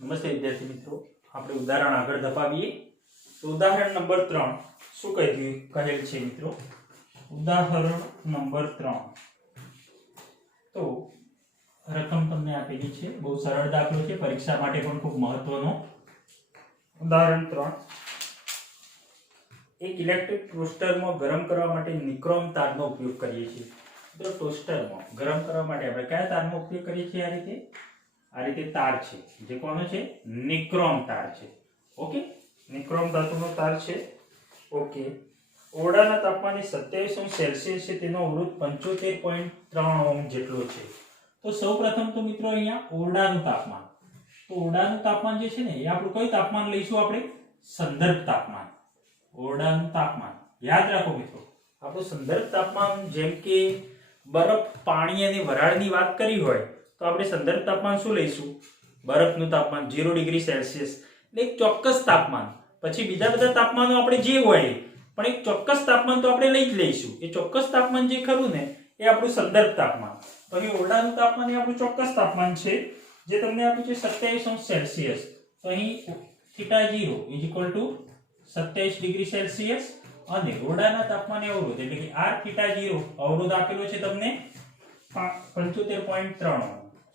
નમસ્તે વિદ્યાર્થી મિત્રો, આપણે ઉદાહરણ આગળ ધપાવીએ તો ઉદાહરણ નંબર 3 શું કહેલ છે મિત્રો? ઉદાહરણ નંબર 3 તો રકમ તમને આપેલી છે, બહુ સરળ દાખલો છે, પરીક્ષા માટે પણ ખૂબ મહત્વનો. ઉદાહરણ 3, એક ઇલેક્ટ્રિક ટોસ્ટરમાં ગરમ કરવા માટે નિક્રોમ તારનો ઉપયોગ કરીએ છીએ. તો ટોસ્ટરમાં ગરમ કરવા માટે આપણે કયા તારનો ઉપયોગ કરીએ છીએ? આ રીતે તાર છે, જે કોનો છે? નિક્રોમ તાર છે. ઓકે, નિક્રોમ ધાતુનો તાર છે. ઓકે, ઓરડાના તાપમાને 27°C છે, તેનો અવરોધ 75.3 ઓહ્મ જેટલો છે. તો સૌપ્રથમ તો મિત્રો અહીંયા ઓરડાનું તાપમાન, તો ઓરડાનું તાપમાન જે છે ને એ આપણું કયું તાપમાન લઈશું? આપણે સંદર્ભ તાપમાન. ઓરડાનું તાપમાન યાદ રાખો મિત્રો, આપણું સંદર્ભ તાપમાન, જેમ કે બરફ, પાણી અને વરાળની વાત કરી હોય તો આપણે સંદર્ભ તાપમાન શું લઈશું? બરફનું તાપમાન 0°C, એટલે એક ચોક્કસ તાપમાન. પછી બીજા બધા તાપમાનો આપણે જે હોય પણ એક ચોક્કસ તાપમાન તો આપણે લઈ જ લઈશું. એ ચોક્કસ તાપમાન જે ખરું ને એ આપણું સંદર્ભ તાપમાન. તો અહીં ઓરડાનું તાપમાન એ આપણું ચોક્કસ તાપમાન છે, જે તમને આપ્યું છે 27°C. તો અહીં θ0 27°C અને ઓરડાના તાપમાને અવરોધ એટલે કે R θ0 અવરોધ આપેલો છે તમને 75.3 ઓહ્મ,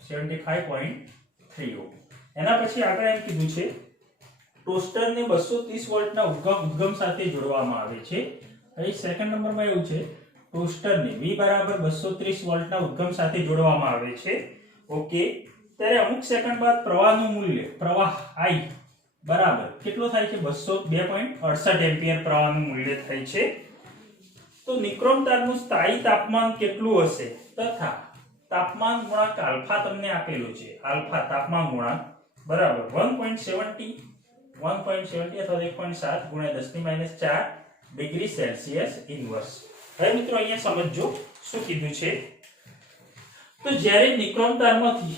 75.3 ઓહ્મ. એના પછી આગળ એમ કીધું છે ટોસ્ટરને 230 વોલ્ટના ઉદ્ગમ સાથે જોડવામાં આવે છે. અહીં સેકન્ડ નંબરમાં એવું છે ટોસ્ટરને V બરાબર 230 વોલ્ટના ઉદ્ગમ સાથે જોડવામાં આવે છે. ઓકે, ત્યારે અમુક સેકન્ડ બાદ પ્રવાહનું મૂલ્ય, પ્રવાહ I બરાબર કેટલો થાય છે? 202.68 એમ્પિયર પ્રવાહનું મૂલ્ય થાય છે. તો નિક્રોમ તારનું સ્થાયી તાપમાન કેટલું હશે તથા તાપમાન ગુણાંક આલ્ફા તમને આપેલો છે. આલ્ફા તાપમાન ગુણાંક બરાબર 1.70 અથવા 1.7 ગુણ્યા 10⁻⁴ ડિગ્રી સેલ્સિયસ ઇન્વર્સ. હવે મિત્રો અહીંયા સમજો શું કીધું છે. તો જ્યારે નિક્રોમ તારમાંથી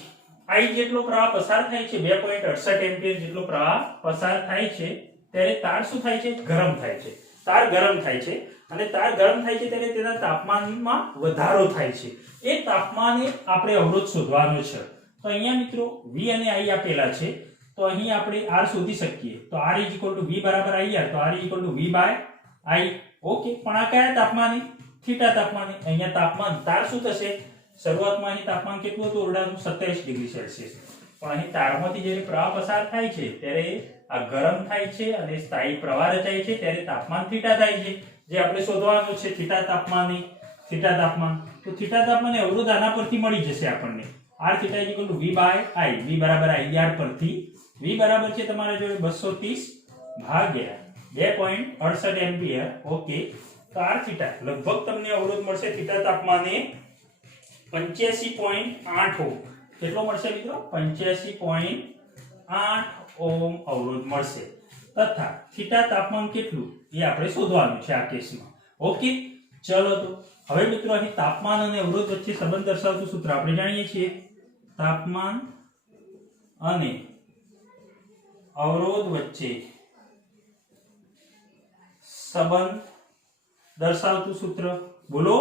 I જેટલો પ્રવાહ પસાર થાય છે, 2.68 એમ્પિયર જેટલો પ્રવાહ પસાર થાય છે, ત્યારે તાર શું થાય છે? ગરમ થાય છે. તાર ગરમ થાય છે અને તાર ગરમ થાય છે ત્યારે તેના તાપમાનમાં વધારો થાય છે. એ તાપમાને આપણે અવરોધ શોધવાનો છે. તો અહીંયા મિત્રો V અને I આપેલા છે, તો અહીં આપણે R શોધી શકીએ. તો R = V બરાબર IR, તો R = V/I. ઓકે, પણ આ કયા તાપમાને? થીટા તાપમાને. અહીંયા તાપમાન તાર શું થશે? શરૂઆતમાં અહીં તાપમાન કેટલું હતું ઓરડાનું? 27°C. પણ અહીં તારમાંથી જ્યારે પ્રવાહ પસાર થાય છે ત્યારે આ ગરમ થાય છે અને સ્થાયી પ્રવાહ રચાય છે, ત્યારે તાપમાન થીટા થાય છે, જે આપણે શોધવાનું છે. થીટા તાપમાન. તો થીટા તાપમાને અવરોધ આના પરથી મળી જશે આપણને. R θ = V/I, V બરાબર IR પરથી. V બરાબર છે તમારા જોડે 230 ભાગ્યા 2.68 એમ્પિયર. ઓકે, તો R θ લગભગ તમને અવરોધ મળશે થીટા તાપમાને 85.8 ઓહ્મ. કેટલો મળશે મિત્રો? 85.8 ઓહ્મ અવરોધ મળશે. તથા થીટા તાપમાન કેટલું એ આપણે શોધવાનું છે આ કેસમાં. ઓકે, ચલો તો હવે મિત્રો અહીં તાપમાન અને અવરોધ વચ્ચે સંબંધ દર્શાવતું સૂત્ર આપણે જાણીએ છીએ. તાપમાન અને અવરોધ વચ્ચે સંબંધ દર્શાવતું સૂત્ર બોલો.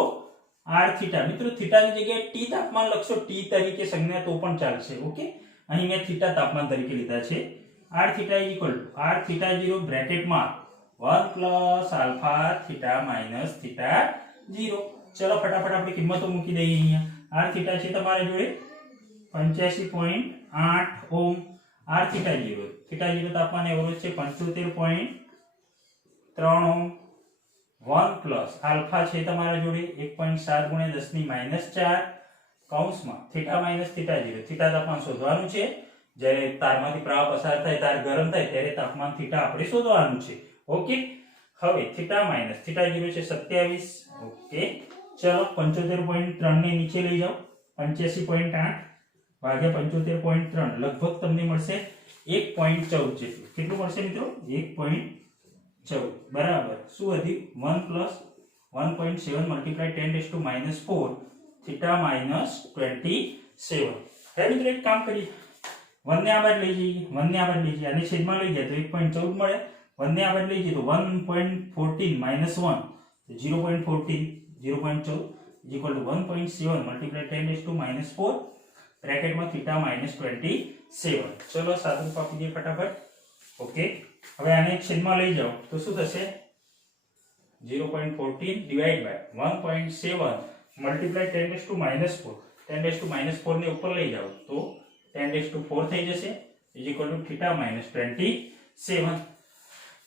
R θ. મિત્રો થીટાની જગ્યાએ T તાપમાન લખશો, T તરીકે સંજ્ઞા તો પણ ચાલશે. ઓકે, અહીં મેં થીટા તાપમાન તરીકે લીધા છે. R θ = R θ0 બ્રેકેટમાં 1 + alpha theta minus θ0. ચલો ફટાફટ આપણે કિંમતો મૂકી દઈએ. અહીંયા R θ છે તમારા જોડે 85.8 ઓહ્મ. R θ0 તાપમાને અવરોધ છે 75.3 ઓહ્મ. 1 + આલ્ફા છે તમારા જોડે 1.7 ગુણ્યા 10⁻⁴ કૌંસમાં થીટા માઈનસ θ0. થીટા તાપમાન શોધવાનું છે. જ્યારે તારમાંથી પ્રવાહ પસાર થાય, તાર ગરમ થાય ત્યારે તાપમાન થીટા આપણે શોધવાનું છે. ઓકે, હવે થીટા માઈનસ θ0 છે 27. ઓકે, ચલો 75.3 ને નીચે લઈ જાઓ. 85.8 ભાગ્યા 75.3 લગભગ તમને મળશે 1.14 જેટલું. કેટલું મળશે મિત્રો? 1.14 બરાબર શું વધ્યું? 1 + 1.7 × 10⁻⁴ થીટા માઈનસ 27. હવે મિત્રો એક કામ કરીએ, 1 ને આ બાજુ લઈ જઈએ, 1 ને આ બાજુ લઈ જઈએ, આને છેદમાં લઈ જાય તો 1.14 મળે. 1 ને આ બાજુ લઈ જઈએ તો 1.14 - 1 0.14 0.14 = 1.7 × 10⁻⁴ બ્રેકેટમાં થીટા -27. ચલો સાદુરૂપ આપી દઈએ ફટાફટ. ઓકે, હવે આને છેદમાં લઈ જાઓ તો શું થશે? 0.14 ડિવાઇડ બાય 1.7 મલ્ટીપ્લાય 10⁻⁴. 10⁻⁴ ને ઉપર લઈ જાઓ તો 10⁴ થઈ જશે ઇઝ ઇક્વલ ટુ થીટા -27.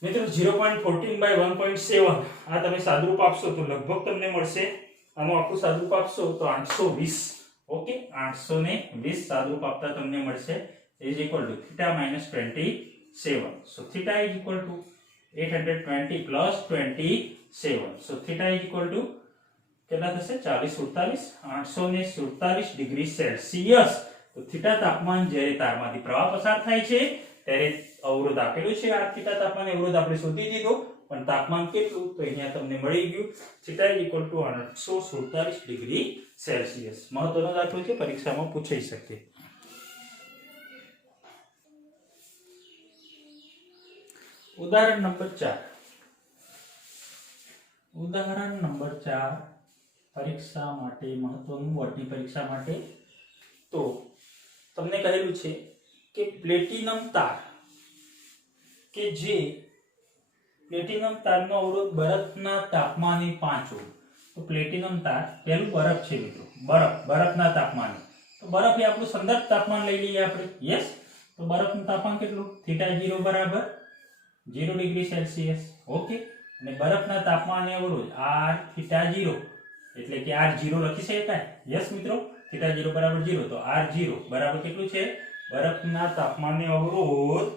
મિત્રો 0.14 બાય 1.7 આ તમે સાદુરૂપ આપશો તો લગભગ તમને મળશે. આનું આખું સાદુરૂપ આપશો તો 820. ઓકે, 820 સાદુરૂપ આપતા તમને મળશે is equal two theta -27. So theta is equal two 820 plus 27. So theta is equal two કેટલા થશે? 40 847 ડિગ્રી સેલ્સિયસ. તો થીટા તાપમાન જ્યારે તારમાંથી પ્રવાહ પસાર થાય છે ત્યારે અવરોધ આપેલું છે. આ થીટા તાપમાન અવરોધ આપણે શોધી દીધો, પણ તાપમાન કેટલું તો અહીંયા તમને મળી ગયું. Theta is equal two 847 degree Celsius. મહત્વનો દાખલો છે, પરીક્ષામાં પૂછાઈ શકે. ઉદાહરણ નંબર 4. ઉદાહરણ નંબર 4 પરીક્ષા માટે મહત્વનું, બોર્ડની પરીક્ષા માટે. તો તમને કહેલું છે કે પ્લેટિનમ તાર, કે જે પ્લેટિનમ તારનો અવરોધ બરફના તાપમાને 5 ઓહ્મ. તો પ્લેટિનમ તાર પહેલું બરફ છે મિત્રો, બરફના તાપમાને. તો બરફ એ આપણું સંદર્ભ તાપમાન લઈ લઈએ આપણે. યસ, તો બરફનું તાપમાન કેટલું? થીટા 0 બરાબર 0 ડિગ્રી સેલ્સિયસ. ઓકે, અને બરફના તાપમાને અવરોધ r થીટા 0 એટલે કે r0 લખી શકાય. યસ મિત્રો, થીટા 0 બરાબર 0. તો r0 બરાબર કેટલું છે? બરફના તાપમાને અવરોધ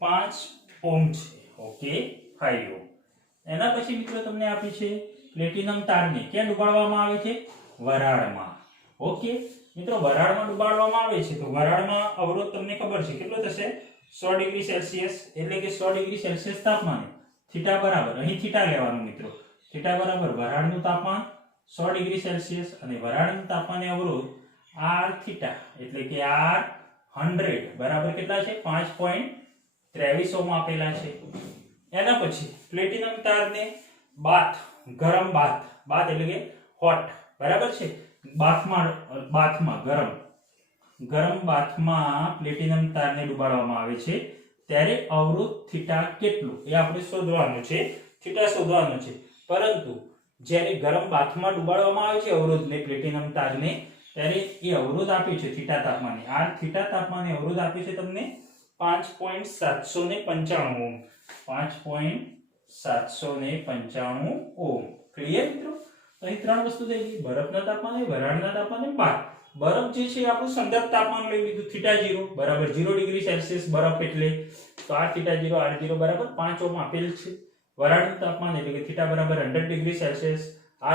5 ઓહ્મ છે. Okay, 5 ohm. એના પછી મિત્રો તમને આપી છે પ્લેટિનમ તારને ક્યાં ડુબાડવામાં આવે છે? વરાળમાં. ઓકે મિત્રો, વરાળમાં ડુબાડવામાં આવે છે તો વરાળમાં અવરોધ તમને ખબર છે કેટલો થશે? 100 ડિગ્રી સેલ્સિયસ. એટલે કે 100 ડિગ્રી સેલ્સિયસ તાપમાને થીટા બરાબર, અહીં થીટા લેવાનું મિત્રો, થીટા બરાબર વરાળનું તાપમાન 100 ડિગ્રી સેલ્સિયસ અને વરાળનું તાપમાને અવરોધ r થીટા એટલે કે r 100 બરાબર કેટલા છે? 5.23 ઓહ્મ આપેલા છે. એના પછી પ્લેટિનમ તારને ગરમ બાથ એટલે કે હોટ બરાબર છે, બાથમાં ગરમ બાથમાં પ્લેટિનમ તારને ડુબાડવામાં આવે છે ત્યારે અવરોધ થીટા કેટલું એ આપણે શોધવાનું છે, થીટા શોધવાનું છે. પરંતુ જ્યારે ગરમ બાથમાં ડુબાડવામાં આવે છે અવરોધને, પ્લેટિનમ તારને, ત્યારે એ અવરોધ આપ્યું છે થીટા તાપમાને, આ થીટા તાપમાને અવરોધ આપ્યું છે તમને 5.795 ઓહ્મ. 5.795 ઓહ્મ. ક્લિયર મિત્રો? અહીં ત્રણ વસ્તુ થઈ ગઈ, બરફના તાપમાને, વરાળના તાપમાને, બાથ. બરફ જે છે આપણું સંદર્ભ તાપમાન લઈ લીધું થીટા 0 બરાબર 0 ડિગ્રી સેલ્સિયસ બરફ એટલે તો આ થીટા 0 r0 બરાબર 5 ઓહ્મ આપેલ છે. વરાળનું તાપમાન એટલે કે થીટા બરાબર 100 ડિગ્રી સેલ્સિયસ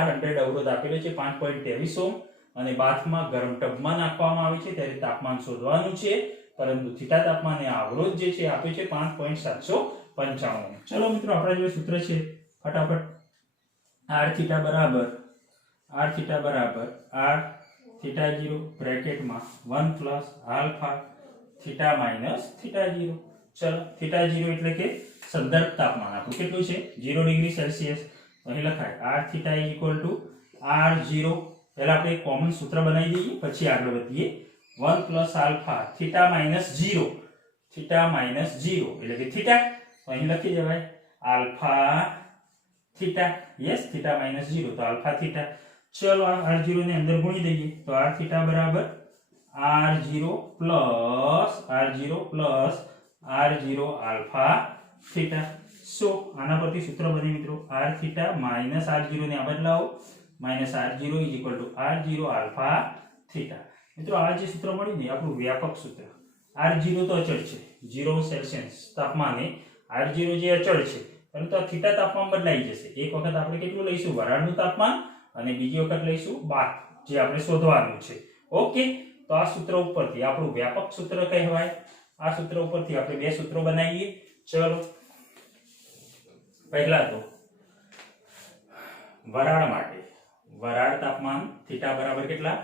r100 અવરોધ આપેલો છે 5.23 ઓહ્મ અને બાથમાં ગરમ ટબમાં નાખવામાં આવે છે ત્યારે તાપમાન શોધવાનું છે, પરંતુ થીટા તાપમાને આ અવરોધ જે છે આપ્યો છે 5.795. ચલો મિત્રો, આપણા જે સૂત્ર છે ફટાફટ. r થીટા બરાબર r theta 0 બ્રેકેટમાં 1 plus alpha theta minus theta 0. ચલો, થીટા 0 એટલે કે સંદર્ભ તાપમાન આપણું કેટલું છે? 0 ડિગ્રી સેલ્સિયસ. અહીં લખાય r theta is equal two r0. પહેલા આપણે એક કોમન સૂત્ર બનાવી દઈએ પછી આગળ વધીએ. 1 પ્લસ આલ્ફા થીટા માઈનસ 0 એટલે કે થીટા. અહીં લખી દેવાય alpha theta. Yes, theta minus 0 તો આલ્ફા થીટા. ચલો, આ r0 ને અંદર ગુણી દઈએ તો r થીટા બરાબર r0 plus r0 alpha theta. સો આના પરથી સૂત્ર બને મિત્રો, r થીટા માઈનસ r0 ને આ બદલાવો, minus r0 is equal two r0 alpha theta. મિત્રો, આ જે સૂત્ર મળ્યું ને આપણું વ્યાપક સૂત્ર. r0 તો અચળ છે, 0 સેલ્સિયસ તાપમાને r0 જે અચળ છે, પરંતુ આ થીટા તાપમાન બદલાઈ જશે. એક વખત આપણે કેટલું લઈશું? વરાળનું તાપમાન, અને બીજી વખત લઈશું બાથ, જે આપણે શોધવાનું છે. ઓકે, તો આ સૂત્ર ઉપરથી આપણું વ્યાપક સૂત્ર કહેવાય. આ સૂત્ર ઉપરથી આપણે બે સૂત્રો બનાવીએ. ચલો, પહેલા તો વરાળ માટે વરાળ તાપમાન થીટા બરાબર કેટલા?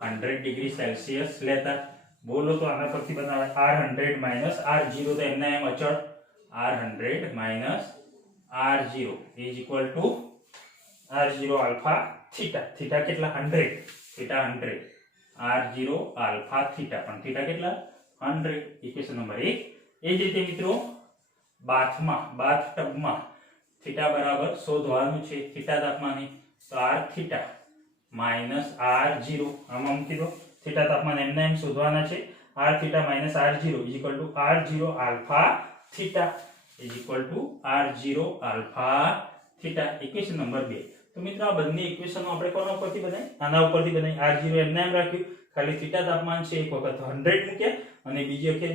100 ડિગ્રી સેલ્સિયસ લેતા. બોલો તો આના પરથી બનાવે r100 માઈનસ r0 તો એમના એમ અચળ, r100 minus r0 is equal two r0 alpha theta. Theta કેટલા? 100. થીટા 100. r0 આલ્ફા થીટા, પણ થીટા કેટલા 100, ઇક્વેશન નંબર 1. એ જ રીતે મિત્રો બાથટબમાં થીટા બરાબર શોધવાનું છે, થીટા તાપમાને, તો r થીટા માઇનસ r0 આમાં મૂકી દો. થીટા તાપમાન એમના એમ શોધવાના છે. r theta minus r0 is equal two r0 alpha theta is equal two r0 alpha theta, equation number 2. તો મિત્રો આ બંને ઇક્વેશનો આપણે કોના ઉપરથી બનાવી, આના ઉપરથી બનાવી. r0 એમના એમ રાખ્યું, ખાલી થીટા તાપમાન છે એક વખત 100 મૂક્યા અને બીજી વખત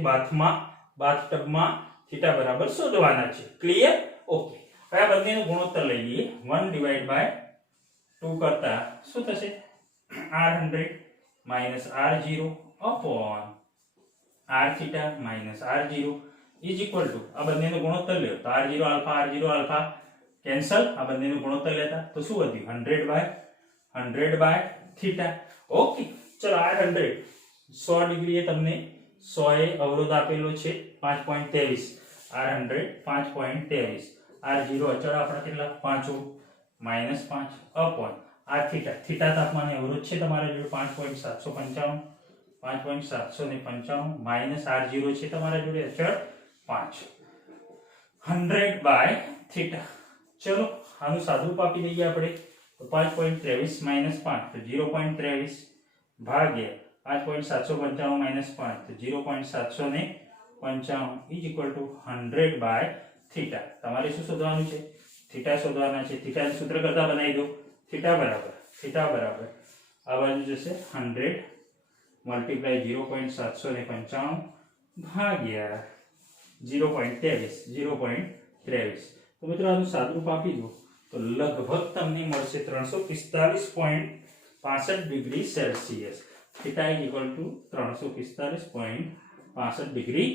બાથટબમાં થીટા બરાબર શોધવાના છે. ક્લિયર? ઓકે. હવે આ બંનેનો ગુણોત્તર લઈ લઈએ. 1/2 કરતા શું થશે, r100 minus r0 upon r theta minus r0 is equal two, આ બંનેનો ગુણોત્તર લ્યો તો r0 આલ્ફા કેન્સલ, આ બંનેનો ગુણોત્તર લેતા તો શું વધ્યું 100 બાય થીટા. ઓકે, ચલો r100 100 ડિગ્રીએ તમને 100 એ અવરોધ આપેલો છે 5.23, r100 5.23, r0 અચળ આપણા કેટલા 5 ohm minus 5 upon r theta તાપમાન અવરોધ છે તમારા જોડે 5.795 માઇનસ r0 છે તમારા જોડે અચળ 5, 100 બાય થીટા. ચલો આનું સાદુરૂપ આપી દઈએ આપણે તો 5.23 માઇનસ 5 તો 0.23 ભાગ્યા 5.795 માઇનસ 5 તો 0.795 is equal to 100 by theta. તમારે શું શોધવાનું છે, થીટા શોધવાના છે. થીટાનું સૂત્ર કરતા બનાવી દો. થીટા બરાબર આ બાજુ જશે 100 મલ્ટીપ્લાય 0.795 ભાગ્યા 0.23. તો મિત્રો આનું સાદુરૂપ આપી દો તો લગભગ તમને મળશે 345.65 degree Celsius. Theta is equal two 345.65 degree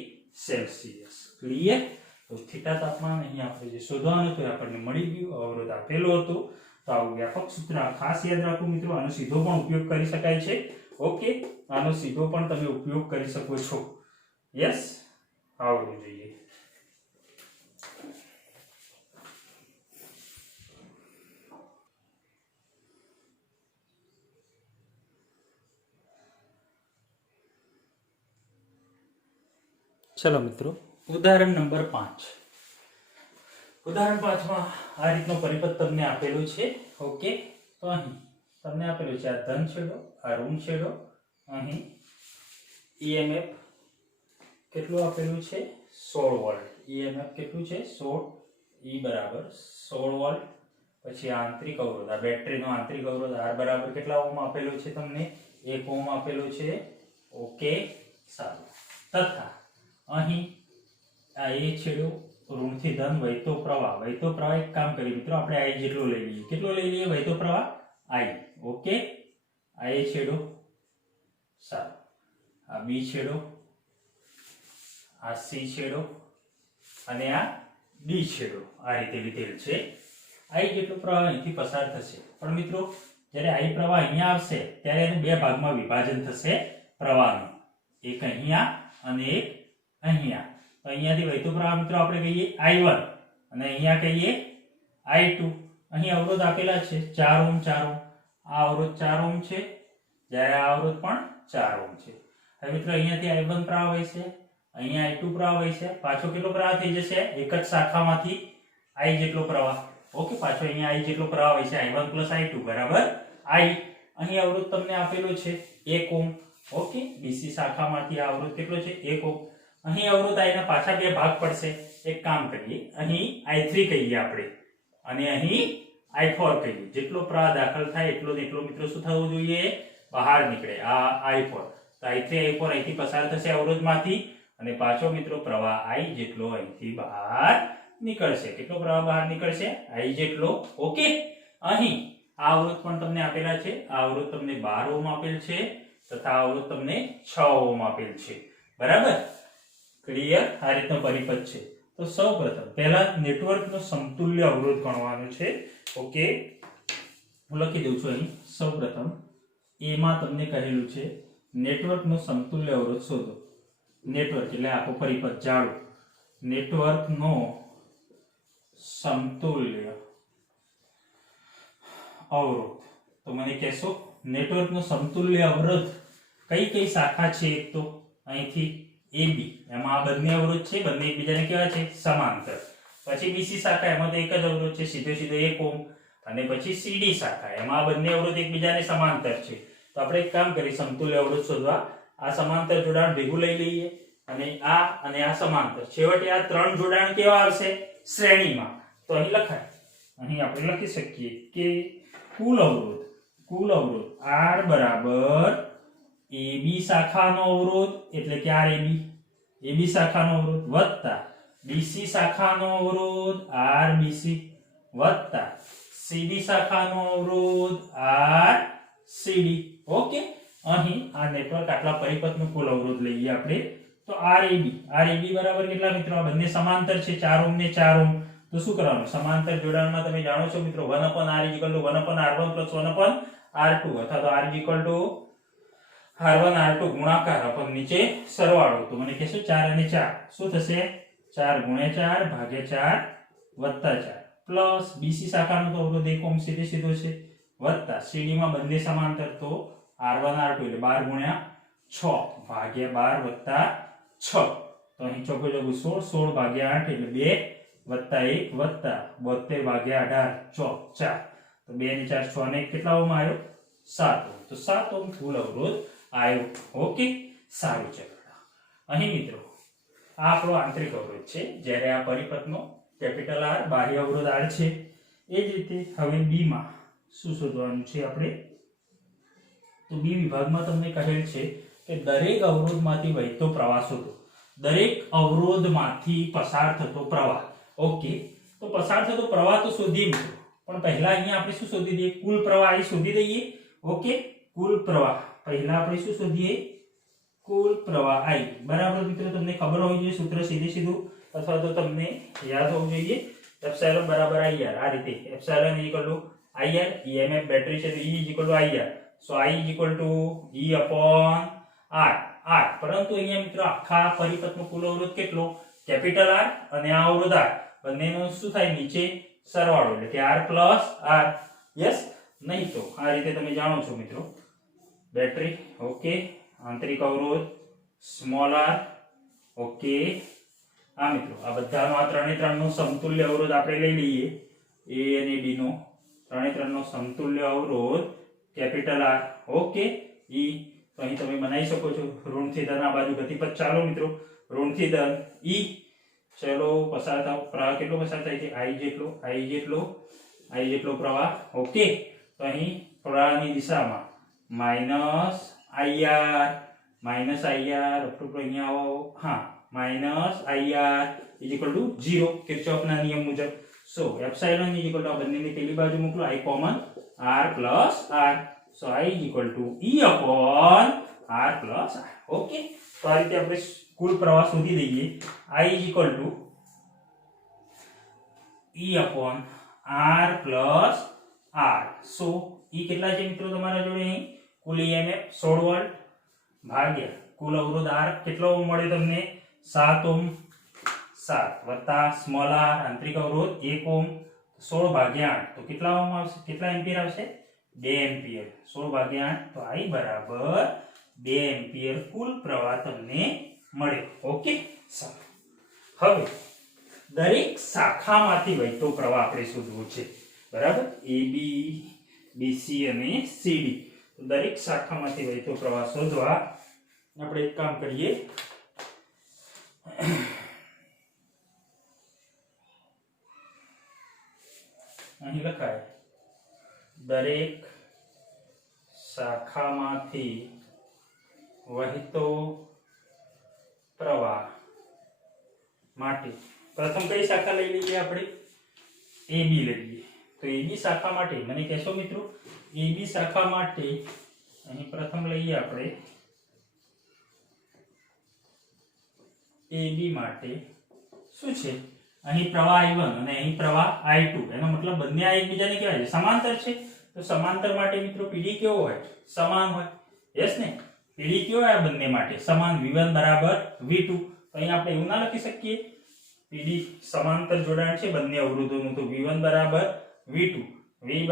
Celsius. Clear? તો થીટા તાપમાન અહીં આપણે જે શોધવાનું હતું આપણને મળી ગયું, અવરોધ આપેલો હતો. તો આવું વ્યાપક સૂત્ર ખાસ યાદ રાખો મિત્રો, આનો સીધો પણ ઉપયોગ કરી શકાય છે. ઓકે, આનો સીધો પણ તમે ઉપયોગ કરી શકો છો. યસ, આવડવું જોઈએ. ચલો મિત્રો, ઉદાહરણ નંબર 5. ઉદાહરણ 5 માં આ રીતનો પરિપથ તમને આપેલો છે. ઓકે, તો અહીં તમને આપેલું છે આ ધન છેડો, આ ઋણ છેડો. અહીં EMF કેટલું આપેલું છે 16 વોલ્ટ. EMF કેટલું છે 16, E બરાબર 16 વોલ્ટ. પછી આંતરિક અવરોધ, આ બેટરીનો આંતરિક અવરોધ R બરાબર કેટલા ઓહ્મ આપેલો છે તમને 1 ઓહ્મ આપેલો છે. ઓકે, સારું. તથા અહીં આ એ છેડો ઋણથી ધન વહેતો પ્રવાહ એક કામ કરીએ મિત્રો, આપણે I જેટલો લઈ લઈએ. કેટલો લઈ લઈએ વહેતો પ્રવાહ I. ઓકે, આ એ છેડો, સારું. આ B છેડો, આ C છેડો અને આ D છેડો આ રીતે લીધેલ છે. I જેટલો પ્રવાહ અહીંથી પસાર થશે. પણ મિત્રો જ્યારે I પ્રવાહ અહીંયા આવશે ત્યારે એનું બે ભાગમાં વિભાજન થશે પ્રવાહનું, એક અહીંયા અને એક અહીંયા. તો અહીંયાથી વહેતો પ્રવાહ મિત્રો આપણે કહીએ I1 અને અહીંયા કહીએ I2. અહીં અવરોધ આપેલા છે 4 ઓહ્મ. આ અવરોધ 4 ઓહ્મ છે, જ્યારે આ અવરોધ પણ 4 ઓહ્મ છે. હવે મિત્રો અહીંયાથી I1 પ્રવાહ વહેશે, અહીંયા I2 પ્રવાહ વહેશે. પાછો કેટલો પ્રવાહ થઈ જશે એક જ શાખામાંથી I જેટલો પ્રવાહ. ઓકે, પાછો અહીંયા I જેટલો પ્રવાહ વહેશે, I1 + I2 બરાબર I. અહીં અવરોધ તમને આપેલો છે 1 ઓહ્મ. ઓકે, BC શાખામાંથી આ અવરોધ કેટલો છે 1 ઓહ્મ. અહીં અવરોધ I ના પાછા બે ભાગ પડશે. એક કામ કરીએ, અહીં I3 કહીએ આપણે અને અહીં I4 કહીએ. જેટલો પ્રવાહ દાખલ થાય એટલો મિત્રો શું થવું જોઈએ બહાર નીકળે. આ I4 તો I3 I4 અહીંથી પસાર થશે અવરોધમાંથી અને પાછો મિત્રો પ્રવાહ I જેટલો અહીંથી બહાર નીકળશે. કેટલો પ્રવાહ બહાર નીકળશે I જેટલો. ઓકે, અહીં આ અવરોધ પણ તમને આપેલા છે. આ અવરોધ તમને 12 ઓહ્મ આપેલ છે તથા આ અવરોધ તમને 6 ઓહ્મ આપેલ છે. બરાબર? ક્લિયર? આ રીતનો પરિપથ છે. તો સૌપ્રથમ પહેલા નેટવર્કનો સમતુલ્ય અવરોધ ગણવાનો છે. ઓકે, હું લખી દઉં છું અહીં. સૌપ્રથમ A માં તમને કહેલું છે નેટવર્કનો સમતુલ્ય અવરોધ શોધો. નેટવર્ક એટલે આખો પરિપથ જાળો. નેટવર્કનો સમતુલ્ય અવરોધ. તો મને કહેશો નેટવર્કનો સમતુલ્ય અવરોધ કઈ કઈ શાખા છે? તો અહીંથી AB, એમાં આ બંને અવરોધ છે, બંને એકબીજાને કેવા છે? સમાંતર. પછી BC શાખા, એમાં તો એક જ અવરોધ છે, સીધો સીધો 1 ઓહ્મ. અને પછી CD શાખા, એમાં આ બંને અવરોધ એકબીજાને સમાંતર છે. તો આપણે એક કામ કરીએ, સમતુલ્ય અવરોધ શોધવા આ સમાંતર જોડાણ ભેગું લઈ લઈએ અને આ સમાંતર. છેવટે આ ત્રણ જોડાણ કેવા આવશે? શ્રેણીમાં. તો અહીં લખાય, અહીં આપણે લખી શકીએ કે કુલ અવરોધ R બરાબર AB શાખાનો અવરોધ એટલે કે RAB, AB શાખાનો અવરોધ વત્તા BC શાખાનો અવરોધ RBC વત્તા CD શાખાનો અવરોધ RCD. ઓકે, અહીં આ નેટવર્ક આટલા પરિપથનો કુલ અવરોધ લઈએ આપણે. તો RAB બરાબર કેટલા મિત્રો? આ બંને સમાંતર છે, 4 ઓહ્મ ને 4 ઓહ્મ. તો શું કરવાનું? સમાંતર જોડાણમાં તમે જાણો છો મિત્રો 1/R = 1/R1 + 1/R2 અથવા તો R = R1 R2 ગુણાકાર અપન નીચે સરવાળો. તો મને કહેશો 4 અને 4 શું થશે? 4 × 4 / 4 + 4 પ્લસ BC શાખાનો તો અવરોધ 1 ઓહ્મ સીધો છે વત્તા CD માં બંને સમાંતર તો R1 R2 એટલે 12 × 6 / 12 + 6. તો અહીં ચોકો 16 16 / 8 એટલે 2 + 1 વત્તા 72 / 18 4. તો 2 ને 4 6 ને કેટલા ઓહ્મ આવ્યો? 7 ઓહ્મ. તો 7 ઓહ્મ કુલ અવરોધ આવ્યો. ઓકે, સારું છે. અહીં મિત્રો આ આપણો આંતરિક અવરોધ છે, જ્યારે આ પરિપથનો કેપિટલ R બાહ્ય અવરોધ R છે. એ જ રીતે હવે B માં શું શોધવાનું છે આપણે? તો B વિભાગમાં તમને કહેલ છે કે દરેક અવરોધમાંથી વહેતો પ્રવાહ શોધો. દરેક અવરોધમાંથી પસાર થતો પ્રવાહ. ઓકે, તો પસાર થતો પ્રવાહ તો શોધીએ મિત્રો, પણ પહેલા અહીંયા આપણે શું શોધી દઈએ? કુલ પ્રવાહ એ શોધી દઈએ. ઓકે, કુલ પ્રવાહ પહેલા આપણે શું શોધીએ? કુલ પ્રવાહ I બરાબર મિત્રો તમને ખબર હોવી જોઈએ સૂત્ર સીધું અથવા તો તમને યાદ હોવું જોઈએ. એપ્સિલોન બરાબર IR. આ રીતે એપ્સિલોન IR, EMF બેટરી છે તો E IR. So I E/R. પરંતુ અહીંયા મિત્રો આખા પરિપથનો કુલ અવરોધ કેટલો? કેપિટલ R અને આ અવરોધ R બંનેનો શું થાય? નીચે સરવાળો એટલે કે R + R. યસ, નહીં તો આ રીતે તમે જાણો છો મિત્રો બેટરી. ઓકે, આંતરિક અવરોધ સ્મોલ r. ઓકે, આ મિત્રો આ બધાનો આ ત્રણેનો સમતુલ્ય અવરોધ આપણે લઈ લઈએ. A અને B નો ત્રણેનો સમતુલ્ય અવરોધ કેપિટલ R. Okay, E. તો અહીં તમે બનાવી શકો છો ઋણથી ધન આ બાજુ ગતિપથ. ચાલો મિત્રો ઋણથી ધન E. ચલો પસાર થાવ. પ્રવાહ કેટલો પસાર થાય છે? I જેટલો પ્રવાહ. ઓકે, તો અહીં પ્રવાહની દિશામાં -IR અહીંયા આવો. હા, -IR = 0 કિર્ચોફના નિયમ મુજબ. સો એપ્સિલોન આ બંનેની પેલી બાજુ મોકલો, I common R + R. So I E/R + R. Okay, તો આ રીતે આપણે કુલ પ્રવાહ શોધી દઈએ. I E/R + R. So E કેટલા છે મિત્રો તમારા જોડે? અહીં કુલ EMF 16 વોલ્ટ ભાગ્યા કુલ અવરોધ R કેટલો મળે તમને? 7 ઓહ્મ. 7 વત્તા સ્મોલ r આંતરિક અવરોધ 1 ઓહ્મ. 16 / 8 તો કેટલા ઓહ્મ આવશે? કેટલા એમ્પિયર આવશે? 2 એમ્પિયર. 16 / 8 તો I બરાબર 2 એમ્પિયર કુલ પ્રવાહ તમને મળે. ઓકે, સારું. હવે દરેક શાખામાંથી વહેતો પ્રવાહ આપણે શોધવો છે. બરાબર? AB, BC અને CD. તો દરેક શાખામાંથી વહેતો પ્રવાહ શોધવા આપણે એક કામ કરીએ. અહીં લખાય દરેક શાખામાંથી વહેતો પ્રવાહ માટે પ્રથમ કઈ શાખા લઈ લઈએ આપણે? AB લઈએ. તો AB શાખા માટે મને કહેશો મિત્રો? AB શાખા માટે અહીં પ્રથમ લઈએ આપણે AB માટે શું છે? અહીં પ્રવાહ I1 અને અહીં પ્રવાહ I2. એનો મતલબ બંને આ એકબીજાને કેવા છે? સમાંતર છે. તો સમાંતર માટે મિત્રો PD કેવો હોય? સમાન હોય. યસ ને? PD કેવો હોય? બંને માટે સમાન. V1 = V2. તો અહીં આપણે એવું ના લખી શકીએ PD સમાંતર જોડાણ છે બંને અવરોધોનું. તો V1 = V2. V =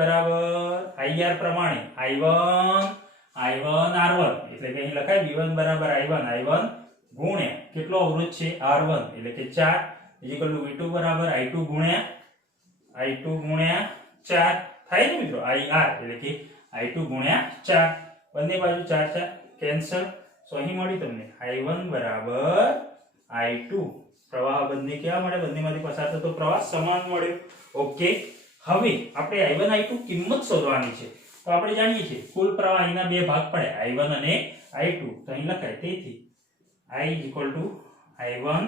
IR પ્રમાણે I1 I1 R1 એટલે કે અહીં લખાય V1 બરાબર I1 ગુણ્યા કેટલો અવરોધ છે R1 એટલે કે 4 V2 બરાબર I2 ગુણ્યા 4 થાય ને મિત્રો IR એટલે કે I2 ગુણ્યા 4 બંને બાજુ 4 કેન્સલ સો અહીં મળી તમને I1 બરાબર I2 પ્રવાહ બંને કેવા મળે બંનેમાંથી પસાર થતો પ્રવાહ સમાન મળ્યો ઓકે હવે આપણે I1 I2 કિંમત શોધવાની છે તો આપણે જાણીએ છીએ કુલ પ્રવાહ અહીંના બે ભાગ પડે I1 અને I2 તો અહીં લખાય તેથી I I1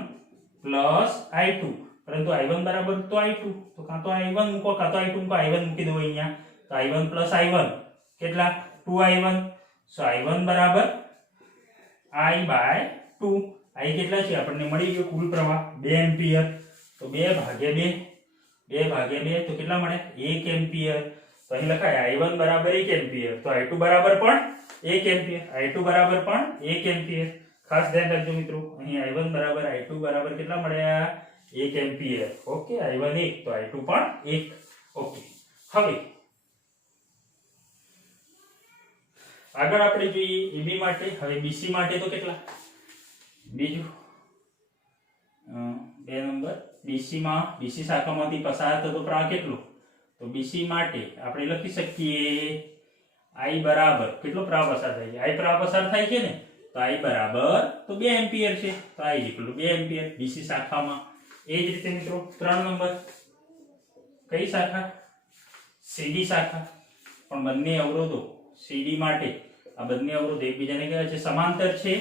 I2 પરંતુ I1 બરાબર તો I2 તો કાં તો I1 મૂકો કાં તો I2 મૂકો I1 મૂકી દો અહીંયા તો I1 I1 કેટલા 2I1 સો I1 બરાબર I/2 I કેટલા છે આપણને મળી ગયો કુલ પ્રવાહ 2 એમ્પિયર તો 2/2 તો કેટલા મળે 1 એમ્પિયર તો અહીં લખાય I1 બરાબર 1 એમ્પિયર તો I2 બરાબર પણ 1 એમ્પિયર I2 બરાબર પણ 1 એમ્પિયર ખાસ ધ્યાન રાખજો મિત્રો અહીં I1 બરાબર I2 બરાબર કેટલા મળ્યા 1 એમ્પિયર ઓકે I1 1 તો I2 પણ 1 ઓકે હવે આગળ આપણે જોઈએ AB માટે હવે BC માટે તો કેટલા બીજું 2 નંબર BC શાખામાંથી પસાર થતો પ્રવાહ કેટલો તો BC માટે આપણે લખી શકીએ I બરાબર કેટલો પ્રવાહ પસાર થાય છે I પ્રવાહ પસાર થાય છે ને તો I બરાબર તો 2 એમ્પિયર છે તો I 2 એમ્પિયર BC શાખામાં એ જ રીતે મિત્રો 3 નંબર કઈ શાખા CD શાખા પણ બંને અવરોધો CD માટે આ બંને અવરોધો એકબીજાને કેવા છે સમાંતર છે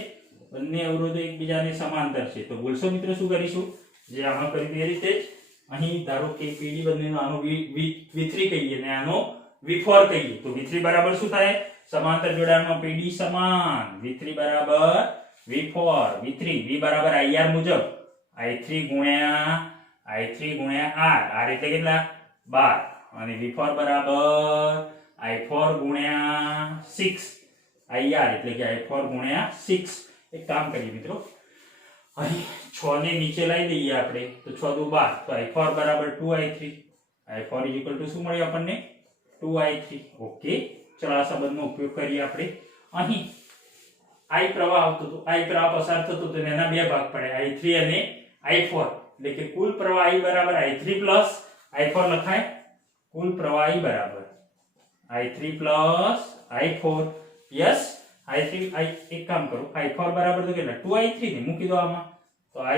બંને અવરોધો એકબીજાને સમાંતર છે તો બોલશો મિત્રો શું કરીશું જે આમાં કર્યું એ રીતે જ અહીં ધારો કે PD બંનેનો આનો V3 કહીએ ને આનો V4 કહીએ તો V3 બરાબર શું થાય સમાંતર જોડાણમાં PD સમાન V3 બરાબર V4 V3 V બરાબર IR મુજબ I3 ગુણ્યા R R એટલે કેટલા 12 અને V4 બરાબર I4 ગુણ્યા 6 IR એટલે કે I4 ગુણ્યા 6 એક કામ કરીએ મિત્રો અહીં 6 ને નીચે લાવી દઈએ આપણે તો 6 દુ 12 તો I4 બરાબર 2I3 I4 શું મળ્યું આપણને 2I3 ઓકે ચલો આ સંબંધનો ઉપયોગ કરીએ આપણે અહીં I પ્રવાહ આવતો તો I પ્રવાહ પસાર થતો તો એના બે ભાગ પડે I3 અને I4 એટલે કે કુલ પ્રવાહ I બરાબર I3 I4 લખાય કુલ પ્રવાહ I બરાબર I3 I4 યસ I3 એક કામ કરો I4 બરાબર તો કેટલા 2I3 ને મૂકી દો આમાં તો I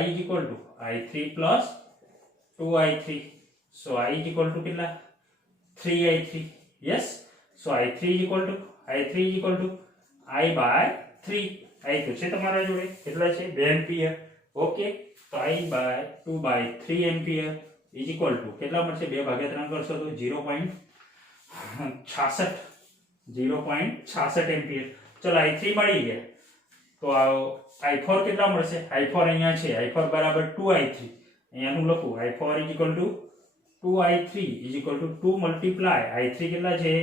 I3 2I3 so I કેટલા 3I3 yes so I3 I/3 I તો છે તમારા જોડે કેટલા છે 2 એમ્પિયર ઓકે તો I/2/3 એમ્પિયર કેટલા મળશે 2 ભાગ્યા 3 કરશો તો 0.66 એમ્પિયર ચલો I3 મળી ગયા તો I4 કેટલા મળશે I4 અહીંયા છે I4 બરાબર 2I3 અહીંયા હું લખું I4 2I3 2 મલ્ટીપ્લાય I3 કેટલા છે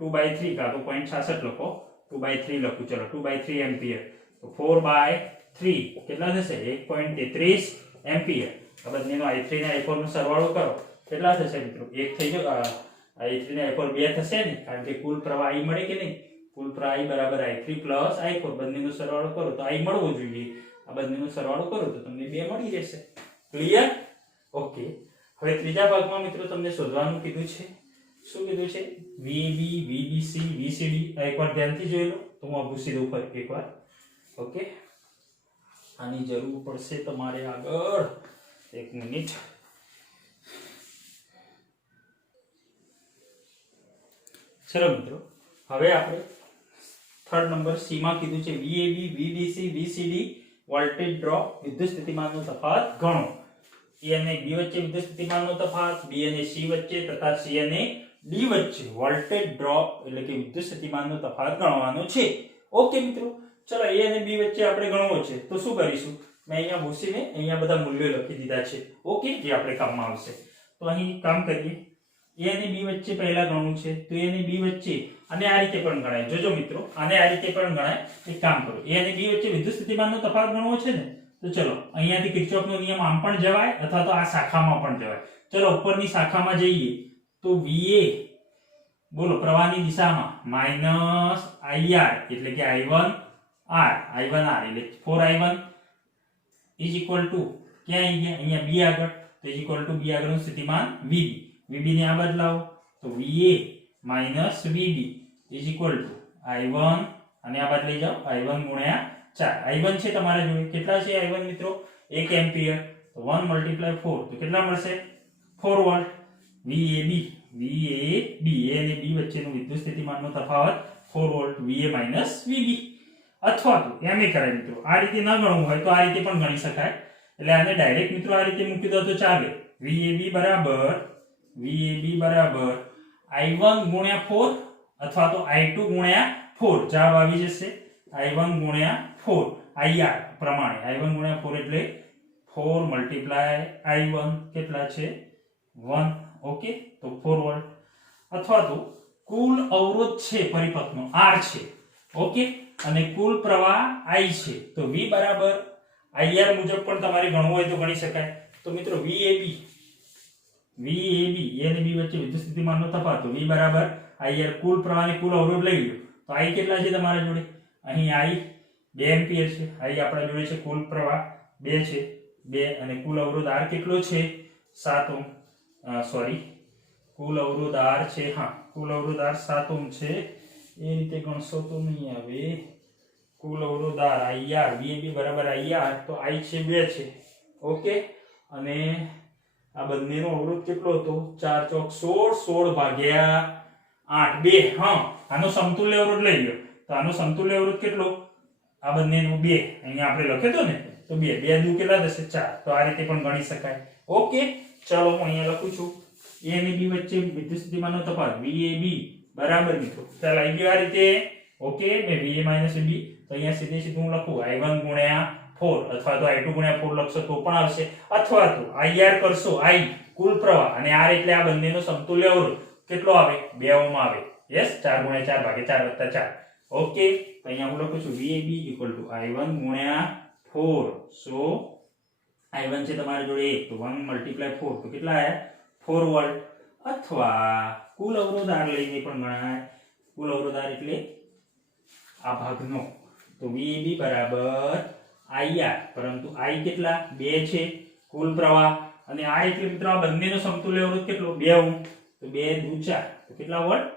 2/3 કાં તો 0.66 લખો 2/3 લખું ચલો 2/3 એમ્પિયર તો 4/3 કેટલા થશે 1.33 એમ્પિયર આ બંનેનો I3 ને I4 નો સરવાળો કરો કેટલા થશે મિત્રો 1 થઈ ગયો I3 ને I4 2 થશે ને કારણ કે કુલ પ્રવાહ I મળે કે નહીં કુલ પ્રવાહ I બરાબર I3 I4 બંનેનો સરવાળો કરો તો I મળવો જોઈએ આ બંનેનો સરવાળો કરો તો તમને 2 મળી રહેશે ક્લિયર ઓકે હવે ત્રીજા ભાગમાં મિત્રો તમને શોધવાનું કીધું છે શું કીધું છે VAB VBC VCD એકવાર ધ્યાનથી જોઈ લો તો હું આ ભૂસી દઉં ફરી એકવાર ઓકે આની જરૂર પડશે તમારે આગળ એક મિનિટ ચલો મિત્રો હવે આપણે થર્ડ નંબર સી માં કીધું છે VAB VBC VCD voltage drop વિદ્યુત સ્થિતિમાનનો તફાવત ગણો A અને B વચ્ચે વિદ્યુત સ્થિતિમાનનો તફાવત B અને C વચ્ચે તથા C અને D વચ્ચે વોલ્ટેજ ડ્રોપ એટલે કે વિદ્યુત સ્થિતિમાનનો તફાવત ગણવાનો છે ઓકે મિત્રો ચલો A અને B વચ્ચે આપણે ગણવો છે તો શું કરીશું મેં અહીંયા ભૂસીને અહીંયા બધા મૂલ્યો લખી દીધા છે ઓકે જે આપણે કામમાં આવશે તો અહીં કામ કરીએ A અને B વચ્ચે પહેલા ગણવું છે તો A અને B વચ્ચે અને આ રીતે પણ ગણાય જોજો મિત્રો આને આ રીતે પણ ગણાય એક કામ કરો A અને B વચ્ચે વિદ્યુત સ્થિતિમાનનો તફાવત ગણવો છે ને તો ચલો અહીંયાથી કિર્ચોફનો નિયમ આમ પણ જવાય અથવા તો આ શાખામાં પણ જવાય ચલો ઉપરની શાખામાં જઈએ તો VA બોલો પ્રવાહની દિશામાં માઇનસ IR એટલે કે I1R એટલે 4I1 ઇઝ ઇક્વલ ટુ ક્યાં આવી ગયા અહીંયા B આગળ તો ઇઝ ઇક્વલ ટુ B આગળનું સ્થિતિમાન VB ને આ બાજુ લાવો તો VA minus VB is equal two I1 અને આ બાજુ લઈ જાઓ I1 ગુણ્યા 4 I1 છે તમારા જોડે કેટલા છે I1 મિત્રો 1 એમ્પિયર તો 1 × 4 તો કેટલા મળશે 4 વોલ્ટ VAB A અને B વચ્ચેનો વિદ્યુત સ્થિતિમાનનો તફાવત 4 વોલ્ટ VA VB અથવા તો એમ કરાય મિત્રો આ રીતે ન ગણવું હોય તો આ રીતે પણ ગણી શકાય એટલે આને ડાયરેક્ટ મિત્રો આ રીતે મૂકી દો તો ચાલે VAB બરાબર I1 ગુણ્યા 4 અથવા તો I2 ગુણ્યા 4 જવાબ આવી જશે I1 ગુણ્યા 4 IR પ્રમાણે I1 ગુણ્યા 4 એટલે 4 × I1 કેટલા છે 1 ઓકે તો 4 વોલ્ટ અથવા તો કુલ અવરોધ છે પરિપથનો R છે ઓકે અને કુલ પ્રવાહ I છે તો V બરાબર IR મુજબ પણ તમારે ગણવું હોય તો ગણી શકાય તો મિત્રો VAB A અને B વચ્ચે વિદ્યુત સ્થિતિમાનનો તફાવત તો V બરાબર IR કુલ પ્રવાહ અને કુલ અવરોધ લઈ લો તો I કેટલા છે તમારા જોડે અહીં I 2 એમ્પિયર છે I આપણા જોડે છે કુલ પ્રવાહ 2 છે 2 અને કુલ અવરોધ R કેટલો છે 7 ઓહ્મ કુલ અવરોધ R છે હા કુલ અવરોધ R 7 ઓહ્મ છે એ રીતે ગણશો તો નહીં આવે કુલ અવરોધ R IR VAB બરાબર IR તો I છે 2 છે ઓકે અને આ બંનેનો અવરોધ કેટલો હતો 4 ચોક 16 ભાગ્યા 8 2 હા આનો સમતુલ્ય અવરોધ લઈ લો તો આનો સમતુલ્ય અવરોધ કેટલો આ બંનેનો 2 અહીંયા આપણે લખ્યો તો ને તો 2 દુ કેટલા થશે 4 તો આ રીતે પણ ગણી શકાય ઓકે ચલો હું અહીંયા લખું છું A અને B વચ્ચે વિદ્યુત સ્થિતિમાનનો તફાવત VAB બરાબર મિત્રો ચાલ આવી ગયો આ રીતે ઓકે મેં VA VB તો અહીંયા સીધું હું લખું I1 ગુણ્યા 4 અથવા તો I2 ગુણ્યા 4 લખશો તો પણ આવશે અથવા તો IR કરશો I કુલ પ્રવાહ અને R એટલે આ બંનેનો સમતુલ્ય અવરોધ કેટલો આવે 2 ઓહ્મ આવે યસ 4 × 4 ભાગ્યા 4 + 4 ઓકે તો અહીંયા હું લખું છું VAB I1 ગુણ્યા 4 સો I1 છે તમારા જોડે 1 તો 1 × 4 તો કેટલા આયા 4 વોલ્ટ અથવા કુલ અવરોધ R લઈને પણ ગણાય કુલ અવરોધ R એટલે આ ભાગનો તો VAB બરાબર IR પરંતુ I કેટલા 2 છે કુલ પ્રવાહ અને R એટલે મિત્રો આ બંનેનો સમતુલ્ય અવરોધ કેટલો 2 ઓહ્મ તો 2 દુ 4 તો કેટલા વોલ્ટ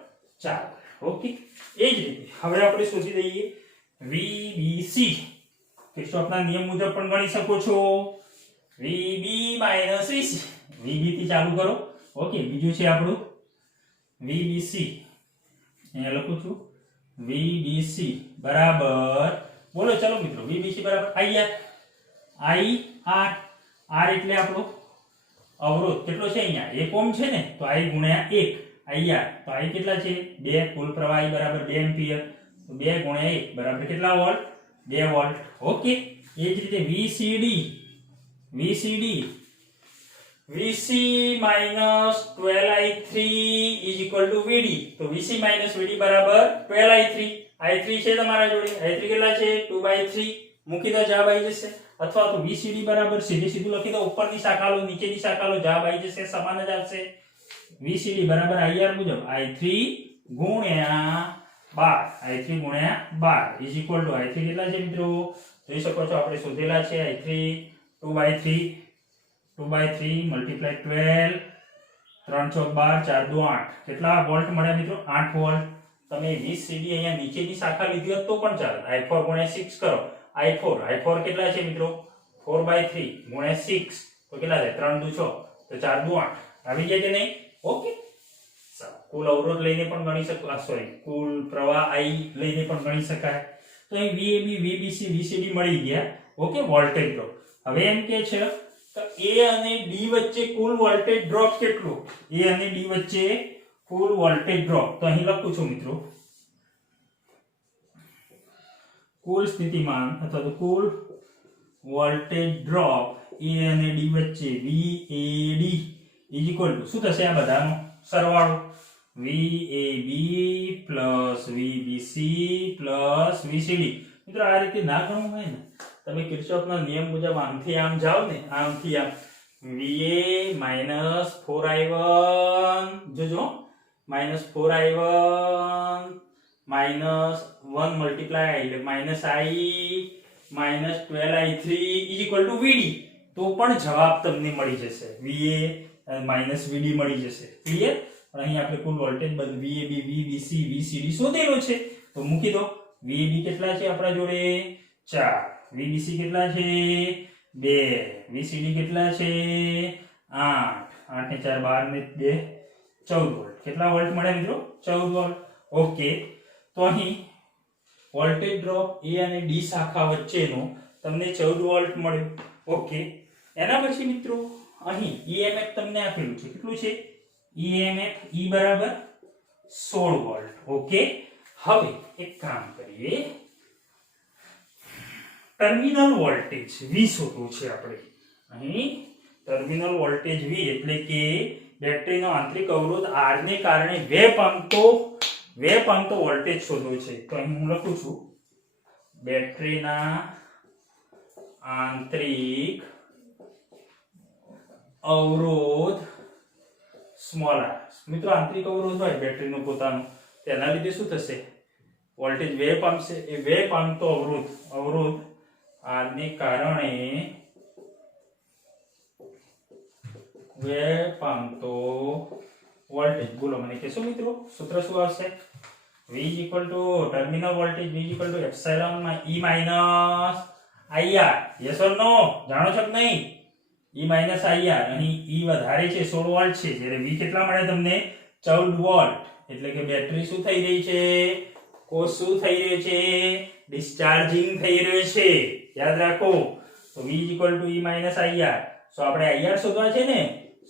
4 ઓકે એ જ રીતે હવે આપણે શોધી દઈએ VBC કિર્ચોફના નિયમ મુજબ પણ ગણી શકો છો VB - VC VB થી ચાલુ કરો ઓકે બીજું છે આપણું VBC અહીંયા લખું છું VBC બરાબર બોલો ચલો મિત્રો VBC બરાબર IR R એટલે આપણો અવરોધ કેટલો છે અહીંયા 1 ઓહ્મ છે ને તો I ગુણ્યા 1 IR તો I કેટલા છે 2 કુલ પ્રવાહ I બરાબર 2 એમ્પિયર તો 2 × 1 બરાબર કેટલા વોલ્ટ 2 વોલ્ટ ઓકે એ જ રીતે VC - 12I3 = VD તો VC - VD બરાબર 12I3 I3 છે તમારા જોડે I3 કેટલા છે 2/3 મૂકી દો જવાબ આવી જશે અથવા તો VCD બરાબર સીધું લખી દો ઉપરની શાખા લો નીચેની શાખા લો જવાબ આવી જશે સમાન જ આવશે VCD બરાબર IR મુજબ I3 ગુણ્યા 12 I3 ગુણ્યા 12 = I3 કેટલા છે મિત્રો જોઈ શકો છો આપણે શોધેલા છે I3 2/3 × 12 3 ચોક 12 4 દુ 8 કેટલા વોલ્ટ મળ્યા મિત્રો 8 વોલ્ટ તમે VCD અહીંયા નીચેની શાખા લીધી હોત તો પણ ચાલે I4 ગુણ્યા 6 કરો I4 કેટલા છે મિત્રો 4/3 ગુણ્યા 6 તો કેટલા થાય 3 દુ 6 તો 4 દુ 8 આવી જાય કે નહીં ઓકે કુલ અવરોધ લઈને પણ ગણી શકો કુલ પ્રવાહ I લઈને પણ ગણી શકાય તો અહીં VAB VBC VCD મળી ગયા ઓકે વોલ્ટેજ ડ્રોપ હવે એમ કે છે તો A અને D વચ્ચે કુલ વોલ્ટેજ ડ્રોપ કેટલો A અને D વચ્ચે કુલ વોલ્ટેજ ડ્રોપ તો અહીં લખું છું મિત્રો કુલ સ્થિતિમાન અથવા તો કુલ વોલ્ટેજ ડ્રોપ A અને D વચ્ચે VAD = શું થશે આ બધાનો સરવાળો VAB + VBC + VCD મિત્રો આ રીતે ના ગણવું હોય ને તમે કિર્ચોફના નિયમ મુજબ આમથી આમ જાઓ ને આમથી આમ VA - 4I1 જોજો -4i1 -1 મલ્ટીપ્લાય એટલે -i -12i3 =vd. તો પણ જવાબ તમને મળી જશે. va અને -vd મળી જશે. ક્લિયર? પણ અહીં આપણે કુલ વોલ્ટેજ બંધ VAB VBC VCD શોધેલો છે તો મૂકી દો. VAB કેટલા છે આપણા જોડે? 4. VBC કેટલા છે? 2. VCD કેટલા છે? 8. 8 ને 4 12 ને 2 14 વોલ્ટ. કેટલા વોલ્ટ મળ્યા મિત્રો? 14 વોલ્ટ. ઓકે, તો અહીં વોલ્ટેજ ડ્રોપ A અને D શાખા વચ્ચેનો તમને 14 વોલ્ટ મળ્યો. ઓકે, એના પછી મિત્રો અહીં EMF તમને આપેલું છે. કેટલું છે? EMF E બરાબર 16 વોલ્ટ. ઓકે, હવે એક કામ કરીએ, ટર્મિનલ વોલ્ટેજ V શોધવું છે આપણે. અહીં ટર્મિનલ વોલ્ટેજ V એટલે કે બેટરીનો આંતરિક અવરોધ R ને કારણે વેવ પામતો વોલ્ટેજ શોધવો છે. તો અહીં હું લખું છું બેટરીના આંતરિક અવરોધ સ્મોલ r. મિત્રો આંતરિક અવરોધ હોય બેટરીનો પોતાનો, તેના લીધે શું થશે? વોલ્ટેજ વેવ પામશે. એ વેવ પામતો અવરોધ R ને કારણે વેવ પામતો વોલ્ટેજ. બોલો મને કહેશો મિત્રો સૂત્ર શું આવશે? V terminal voltage V epsilon E minus IR. Yes or no? જાણો છો કે નહીં? E minus IR. અહીં E વધારે છે, 16 વોલ્ટ છે, જ્યારે V કેટલા મળે તમને? 14 વોલ્ટ. એટલે કે બેટરી શું થઈ રહી છે? શું થઈ રહ્યું છે? ડિસ્ચાર્જિંગ થઈ રહ્યું છે. યાદ રાખો. તો V E માઇનસ IR. સો આપણે IR શોધવા છે ને,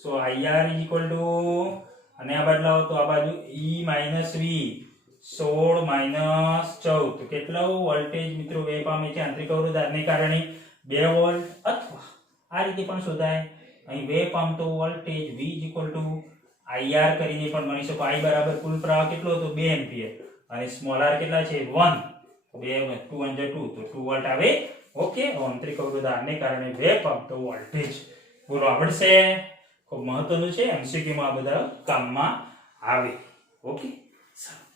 સો IR અને આ બદલાવો તો આ બાજુ E માઇનસ V 16 માઇનસ 14. તો કેટલો વોલ્ટેજ મિત્રો વેવ પામે છે આંતરિક અવરોધ R ને કારણે? 2 વોલ્ટ. અથવા આ રીતે પણ શોધાય. અહીં વેવ પામતો વોલ્ટેજ V IR કરીને પણ ગણી શકો. I બરાબર કુલ પ્રવાહ કેટલો હતો? 2 એમ્પિયર. અને સ્મોલ r કેટલા છે? 1. 2 2 તો 2 વોલ્ટ આવે. ઓકે, આંતરિક અવરોધ R ને કારણે વેવ પામતો વોલ્ટેજ. બોલો આવડશે? ખૂબ મહત્વનું છે, MCQ માં આ બધા કામમાં આવે. ઓકે, સારું.